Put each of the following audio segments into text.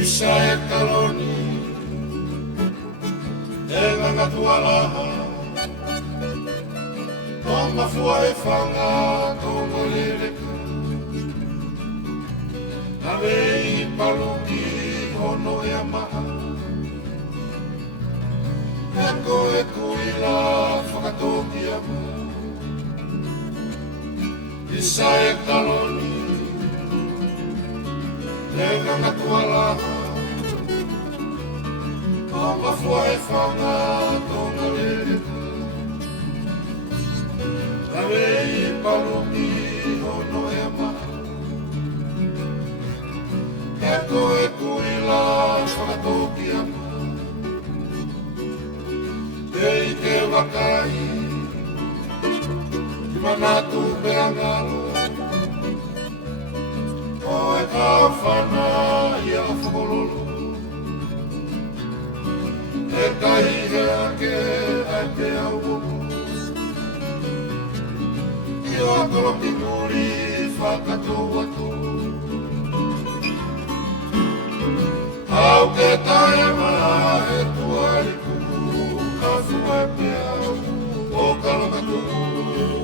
Isa e taloni e nganga tualaha Toma fua e whanga tōna leleka Nawe i paluki hono e amaha E koe kuila whakatoki ama Isa e taloni e nganga tualaha Toma fua e whanga tōna leleka Nawe i paluki hono e amaha E koe kuila whakatoki ama E i te wakai Manatu pe angalo O e kau whana i a whakololo E kai he ake ai te au omo I o akoloki muri whakatou atu Au ke taema e tuari kumu Ka fua e pea o kalonga tumu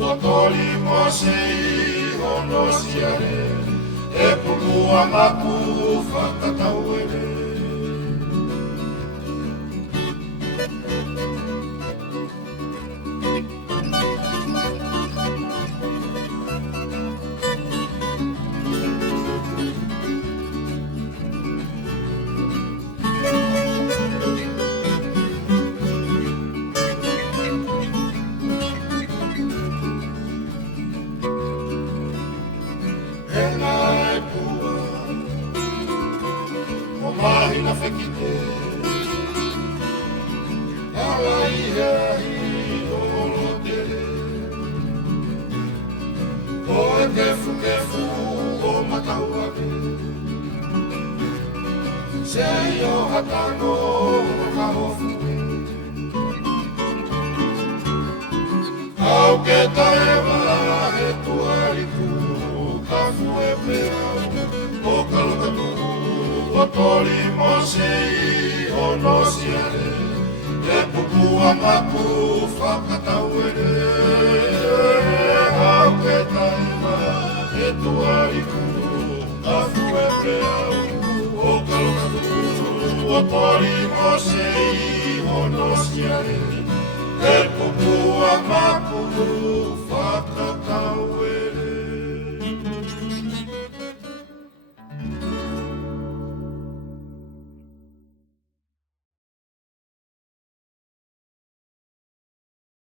O tori moase i hono siare E pukua maku whakatau ere Mahina whekite Ala iha i olo tere Ko e kefu o matau ake Se i o hatano o ka hofu Au ke taewa he tuariku Ka fue pea o ka lokatu O tori moase i hono siare E pukua maku whakatau ere Au ke taima e tuariku A fue preau o kalokatu O tori moase i hono siare E pukua maku